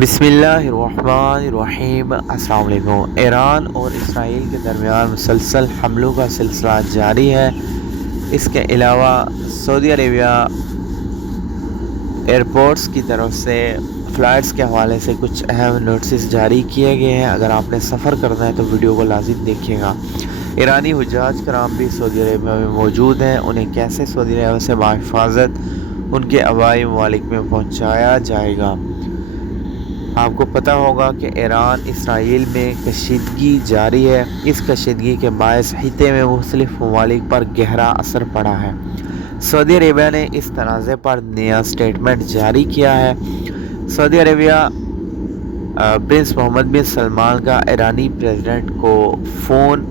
بسم اللہ الرحمن الرحیم۔ السلام علیکم۔ ایران اور اسرائیل کے درمیان مسلسل حملوں کا سلسلہ جاری ہے۔ اس کے علاوہ سعودی عربیہ ایئرپورٹس کی طرف سے فلائٹس کے حوالے سے کچھ اہم نوٹسز جاری کیے گئے ہیں۔ اگر آپ نے سفر کرنا ہے تو ویڈیو کو لازم دیکھیے گا۔ ایرانی حجاج کرام بھی سعودی عربیہ میں موجود ہیں، انہیں کیسے سعودی عربیہ سے بحفاظت ان کے آبائی ممالک میں پہنچایا جائے گا۔ آپ کو پتہ ہوگا کہ ایران اسرائیل میں کشیدگی جاری ہے۔ اس کشیدگی کے باعث خطے میں مختلف ممالک پر گہرا اثر پڑا ہے۔ سعودی عربیہ نے اس تنازع پر نیا سٹیٹمنٹ جاری کیا ہے۔ سعودی عربیہ پرنس محمد بن سلمان کا ایرانی پریزیڈنٹ کو فون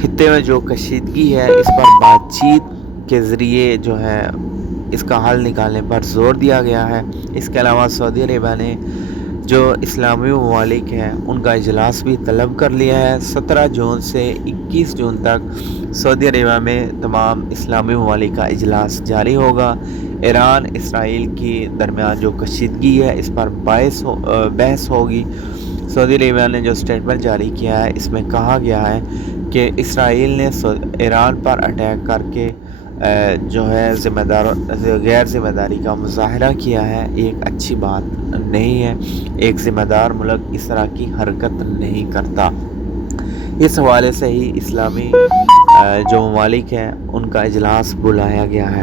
خطے میں جو کشیدگی ہے اس پر بات چیت کے ذریعے جو ہے اس کا حل نکالنے پر زور دیا گیا ہے۔ اس کے علاوہ سعودی عربیہ نے جو اسلامی ممالک ہیں ان کا اجلاس بھی طلب کر لیا ہے۔ 17 جون سے 21 جون تک سعودی عربیہ میں تمام اسلامی ممالک کا اجلاس جاری ہوگا۔ ایران اسرائیل کی درمیان جو کشیدگی ہے اس پر بحث ہوگی۔ سعودی عربیہ نے جو سٹیٹمنٹ جاری کیا ہے اس میں کہا گیا ہے کہ اسرائیل نے ایران پر اٹیک کر کے جو ہے غیر ذمہ داری کا مظاہرہ کیا ہے، یہ ایک اچھی بات نہیں ہے۔ ایک ذمہ دار ملک اس طرح کی حرکت نہیں کرتا۔ اس حوالے سے ہی اسلامی جو ممالک ہیں ان کا اجلاس بلایا گیا ہے۔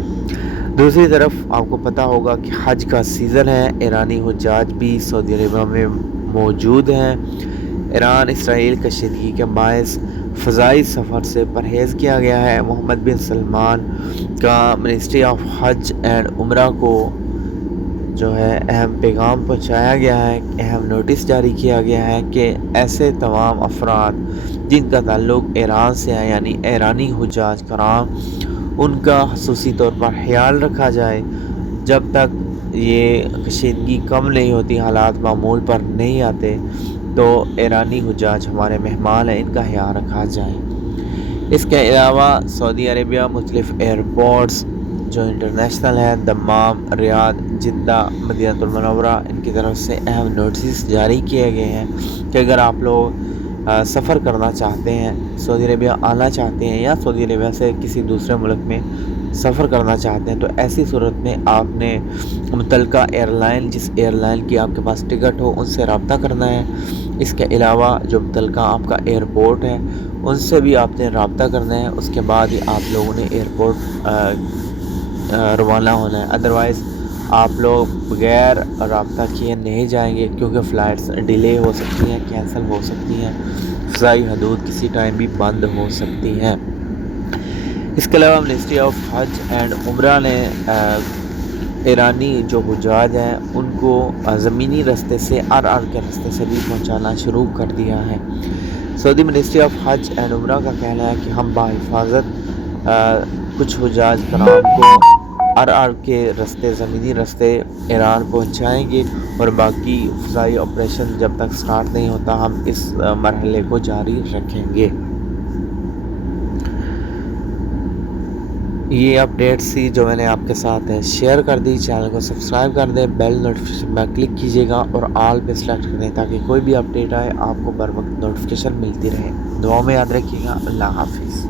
دوسری طرف آپ کو پتہ ہوگا کہ حج کا سیزن ہے، ایرانی حجاج بھی سعودی عربیہ میں موجود ہیں۔ ایران اسرائیل کشیدگی کے باعث فضائی سفر سے پرہیز کیا گیا ہے۔ محمد بن سلمان کا منسٹری آف حج اینڈ عمرہ کو جو ہے اہم پیغام پہنچایا گیا ہے، اہم نوٹس جاری کیا گیا ہے کہ ایسے تمام افراد جن کا تعلق ایران سے ہے یعنی ایرانی حجاج کرام، ان کا خصوصی طور پر خیال رکھا جائے۔ جب تک یہ کشیدگی کم نہیں ہوتی، حالات معمول پر نہیں آتے، تو ایرانی حجاج ہمارے مہمان ہیں، ان کا خیال رکھا جائے۔ اس کے علاوہ سعودی عربیہ مختلف ایئرپورٹس جو انٹرنیشنل ہیں، دمام، ریاض، جدہ، مدینہ المنورہ، ان کی طرف سے اہم نوٹسز جاری کیے گئے ہیں کہ اگر آپ لوگ سفر کرنا چاہتے ہیں، سعودی عربیہ آنا چاہتے ہیں یا سعودی عربیہ سے کسی دوسرے ملک میں سفر کرنا چاہتے ہیں تو ایسی صورت میں آپ نے متعلقہ ایئر لائن، جس ایئر لائن کی آپ کے پاس ٹکٹ ہو، ان سے رابطہ کرنا ہے۔ اس کے علاوہ جو متعلقہ آپ کا ایئرپورٹ ہے ان سے بھی آپ نے رابطہ کرنا ہے، اس کے بعد ہی آپ لوگوں نے ایئرپورٹ روانہ ہونا ہے۔ ادروائز آپ لوگ بغیر رابطہ کیے نہیں جائیں گے، کیونکہ فلائٹس ڈیلے ہو سکتی ہیں، کینسل ہو سکتی ہیں، فضائی حدود کسی ٹائم بھی بند ہو سکتی ہیں۔ اس کے علاوہ منسٹری آف حج اینڈ عمرہ نے ایرانی جو حجاج ہیں ان کو زمینی راستے سے کے راستے سے بھی پہنچانا شروع کر دیا ہے۔ سعودی منسٹری آف حج اینڈ عمرہ کا کہنا ہے کہ ہم بحفاظت کچھ حجاج کرام کو کے راستے، زمینی راستے ایران پہنچائیں گے، اور باقی فضائی آپریشن جب تک سٹارٹ نہیں ہوتا ہم اس مرحلے کو جاری رکھیں گے۔ یہ اپڈیٹس تھی جو میں نے آپ کے ساتھ شیئر کر دی۔ چینل کو سبسکرائب کر دیں، بیل نوٹیفیکیشن میں کلک کیجیے گا اور آل پہ سلیکٹ کر دیں تاکہ کوئی بھی اپڈیٹ آئے آپ کو بر وقت نوٹیفیکیشن ملتی رہے۔ دعاؤں میں یاد رکھیے گا۔ اللہ حافظ۔